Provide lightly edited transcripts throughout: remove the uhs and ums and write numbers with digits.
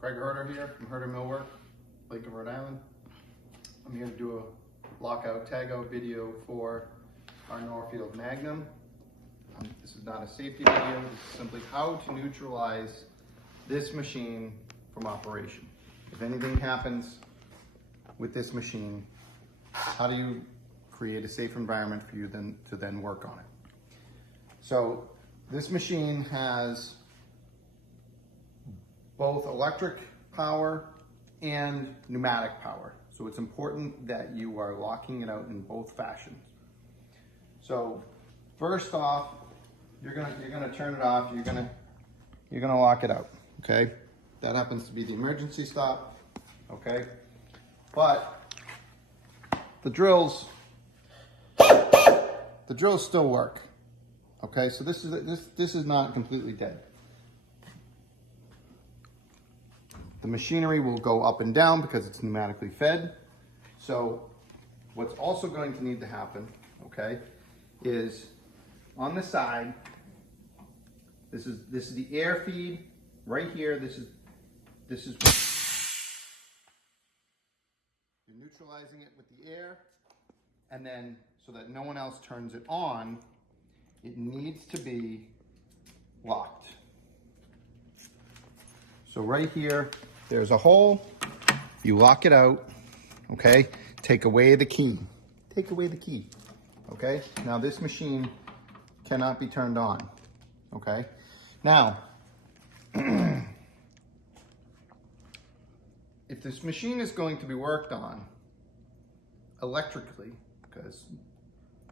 Hurder here from Hurder Millwork, Lake of Rhode Island. I'm here to do a lockout tagout video for our Norfield Magnum. This is not a safety video, this is simply how to neutralize this machine from operation. If anything happens with this machine, how do you create a safe environment for you to then work on it? So this machine has both electric power and pneumatic power. So it's important that you are locking it out in both fashions. So first off, you're gonna turn it off. You're gonna lock it out. Okay, that happens to be the emergency stop. Okay, but the drills still work. Okay, so this is not completely dead. The machinery will go up and down because it's pneumatically fed. So what's also going to need to happen, okay, is on the side, this is the air feed right here. This is you're neutralizing it with the air, and then so that no one else turns it on, it needs to be locked. So right here, there's a hole. You lock it out, okay? Take away the key. Take away the key, okay? Now this machine cannot be turned on, okay? Now, if this machine is going to be worked on electrically, because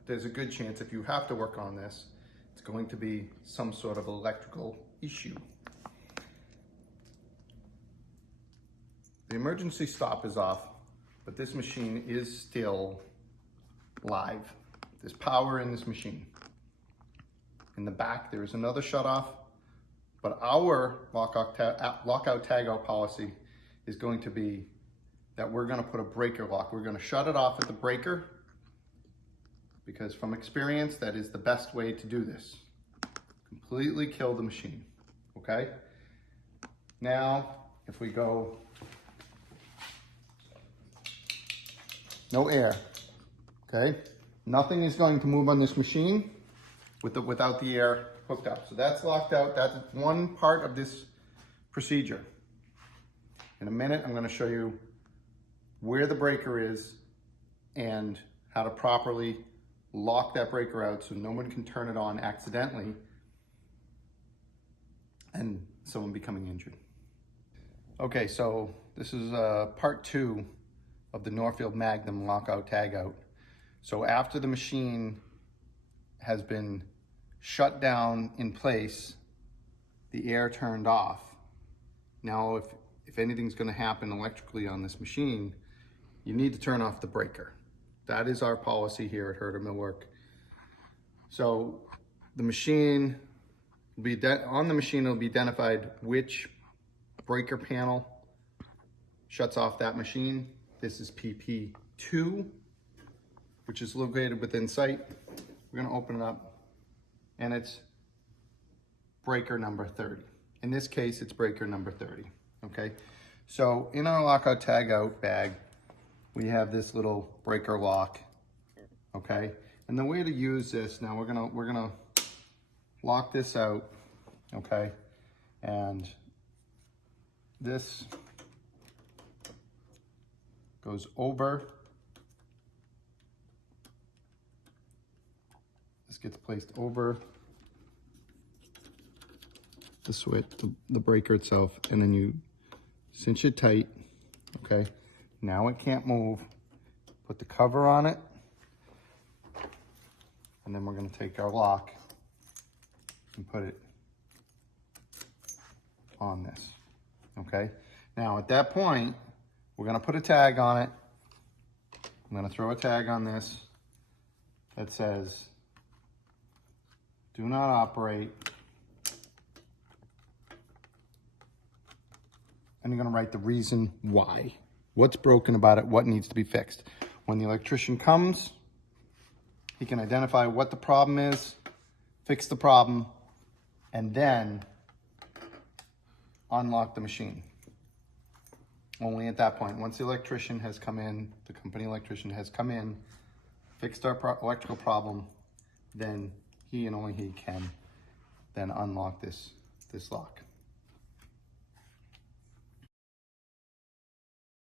there's a good chance if you have to work on this, it's going to be some sort of electrical issue. The emergency stop is off, but this machine is still live. There's power in this machine. In the back, there is another shutoff, but our lockout tagout policy is going to be that we're gonna put a breaker lock. We're gonna shut it off at the breaker, because from experience, that is the best way to do this. Completely kill the machine, okay? Now, if we go, no air, okay? Nothing is going to move on this machine without the air hooked up. So that's locked out. That's one part of this procedure. In a minute, I'm gonna show you where the breaker is and how to properly lock that breaker out so no one can turn it on accidentally and someone becoming injured. Okay, so this is part 2 of the Norfield Magnum lockout tagout. So after the machine has been shut down in place, the air turned off. Now if anything's going to happen electrically on this machine, you need to turn off the breaker. That is our policy here at Hurder Millwork. So the machine will be on the machine, it'll be identified which breaker panel shuts off that machine. This is PP2, which is located within sight. We're gonna open it up, and it's breaker number 30. In this case, it's breaker number 30, okay? So in our lockout tagout bag, we have this little breaker lock, okay? And the way to use this, now we're gonna lock this out, okay? And this goes over. This gets placed over the switch, the breaker itself, and then you cinch it tight, okay? Now it can't move. Put the cover on it, and then we're gonna take our lock and put it on this, okay? Now at that point, we're gonna put a tag on it. I'm gonna throw a tag on this that says, do not operate. And you're gonna write the reason why. What's broken about it, what needs to be fixed. When the electrician comes, he can identify what the problem is, fix the problem, and then unlock the machine. Only at that point. Once the electrician has come in, the company electrician has come in, fixed our electrical problem, then he and only he can then unlock this lock.